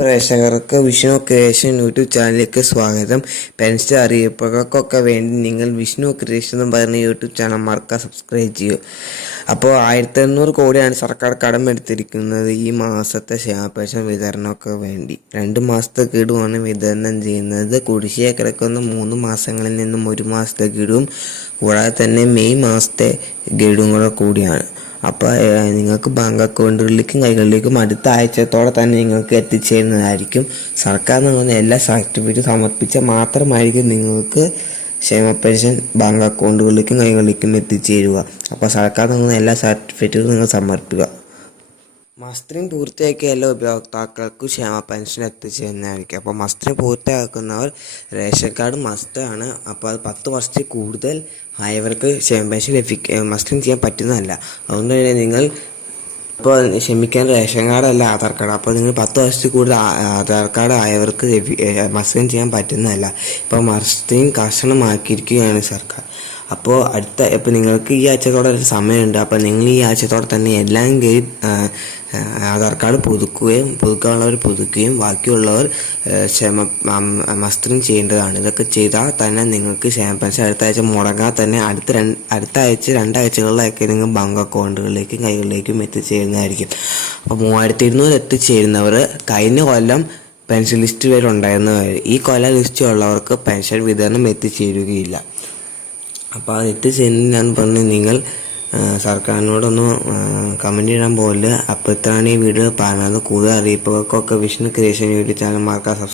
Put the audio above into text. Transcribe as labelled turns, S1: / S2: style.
S1: പ്രേക്ഷകർക്ക് Vishnu creation YouTube ചാനലിലേക്ക് സ്വാഗതം. പെൻഷൻ അറിയിപ്പുകൾക്കൊക്കെ വേണ്ടി നിങ്ങൾ വിഷ്ണു ക്രിയേഷൻ എന്ന് പറയുന്ന യൂട്യൂബ് ചാനൽ മറക്കാൻ സബ്സ്ക്രൈബ് ചെയ്യൂ. അപ്പോൾ ആയിരത്തി എണ്ണൂറ് കോടിയാണ് സർക്കാർ കടം കടമെടുത്തിരിക്കുന്നത് ഈ മാസത്തെ ക്ഷേമ പെൻഷൻ വിതരണമൊക്കെ വേണ്ടി. രണ്ട് മാസത്തെ ഗഡുവാണ് വിതരണം ചെയ്യുന്നത്. കുടിശ്ശിക കിടക്കുന്ന മൂന്ന് മാസങ്ങളിൽ നിന്നും ഒരു മാസത്തെ ഗഡുവും കൂടാതെ തന്നെ മെയ് മാസത്തെ ഗഡുവും കൂടെ കൂടിയാണ്. അപ്പോൾ നിങ്ങൾക്ക് ബാങ്ക് അക്കൗണ്ടുകളിലേക്കും കൈകളിലേക്കും അടുത്ത ആഴ്ചത്തോടെ തന്നെ നിങ്ങൾക്ക് എത്തിച്ചേരുന്നതായിരിക്കും. സർക്കാർ നൽകുന്ന എല്ലാ സർട്ടിഫിക്കറ്റും സമർപ്പിച്ച മാത്രമായിരിക്കും നിങ്ങൾക്ക് ക്ഷേമ പെൻഷൻ ബാങ്ക് അക്കൗണ്ടുകളിലേക്കും കൈകളിലേക്കും എത്തിച്ചേരുക. അപ്പോൾ സർക്കാർ നൽകുന്ന എല്ലാ സർട്ടിഫിക്കറ്റുകളും നിങ്ങൾ സമർപ്പിക്കുക. മസ്ത്രിൻ പൂർത്തിയാക്കിയ എല്ലാ ഉപയോക്താക്കൾക്കും ക്ഷേമ പെൻഷൻ എത്തിച്ചേരുന്നതായിരിക്കും. അപ്പോൾ മസ്ത്രിൻ പൂർത്തിയാക്കുന്നവർ റേഷൻ കാർഡ് മസ്റ്റ് ആണ് അപ്പോൾ അത് പത്ത് വർഷത്തിൽ കൂടുതൽ ആയവർക്ക് ക്ഷേമ പെൻഷൻ ലഭിക്ക മസ്റ്റിൻ ചെയ്യാൻ പറ്റുന്നതല്ല. അതുകൊണ്ട് തന്നെ നിങ്ങൾ ഇപ്പോൾ ക്ഷമിക്കാൻ റേഷൻ കാർഡല്ല ആധാർ കാർഡ്. അപ്പോൾ നിങ്ങൾ പത്ത് വർഷത്തിൽ കൂടുതൽ ആധാർ കാർഡ് ആയവർക്ക് മസ്റ്റിൻ ചെയ്യാൻ പറ്റുന്നതല്ല. ഇപ്പോൾ മസ്റ്റിൻ കർശനമാക്കിയിരിക്കുകയാണ് സർക്കാർ. അപ്പോൾ അടുത്ത ഇപ്പോൾ നിങ്ങൾക്ക് ഈ ആഴ്ചത്തോടെ ഒരു സമയമുണ്ട്. അപ്പോൾ നിങ്ങൾ ഈ ആഴ്ചത്തോടെ തന്നെ എല്ലാം കയറി ആധാർ കാർഡ് പുതുക്കുകയും പുതുക്കാനുള്ളവർ പുതുക്കുകയും ബാക്കിയുള്ളവർ ക്ഷമ മസ്ത്രം ചെയ്യേണ്ടതാണ്. ഇതൊക്കെ ചെയ്താൽ തന്നെ നിങ്ങൾക്ക് ക്ഷേമ പെൻഷൻ അടുത്ത ആഴ്ച മുടങ്ങാൻ തന്നെ അടുത്ത രണ്ട് അടുത്ത ആഴ്ച രണ്ടാഴ്ചകളിലൊക്കെ നിങ്ങൾ ബാങ്ക് അക്കൗണ്ടുകളിലേക്കും കൈകളിലേക്കും എത്തിച്ചേരുന്നതായിരിക്കും. അപ്പോൾ മൂവായിരത്തി ഇരുന്നൂറ് എത്തിച്ചേരുന്നവർ കഴിഞ്ഞ കൊല്ലം പെൻഷൻ ലിസ്റ്റ് വരെ ഉണ്ടായിരുന്നവർ. ഈ കൊല്ലം ലിസ്റ്റ് ഉള്ളവർക്ക് പെൻഷൻ വിതരണം എത്തിച്ചേരുകയില്ല. അപ്പോൾ അത് എത്തിച്ചേരുന്ന ഞാൻ പറഞ്ഞു നിങ്ങൾ സർക്കാരിനോടൊന്ന് കമന്റ് ചെയ്യാൻ പോകില്ല. അപ്പോൾ ഇത്രയാണ് ഈ വീഡിയോ പറഞ്ഞത്. കൂടുതൽ അറിയിപ്പുകൾക്കൊക്കെ വിഷ്ണു ക്രിയേഷൻ യൂട്യൂബ് ചാനൽ മാർക്കാം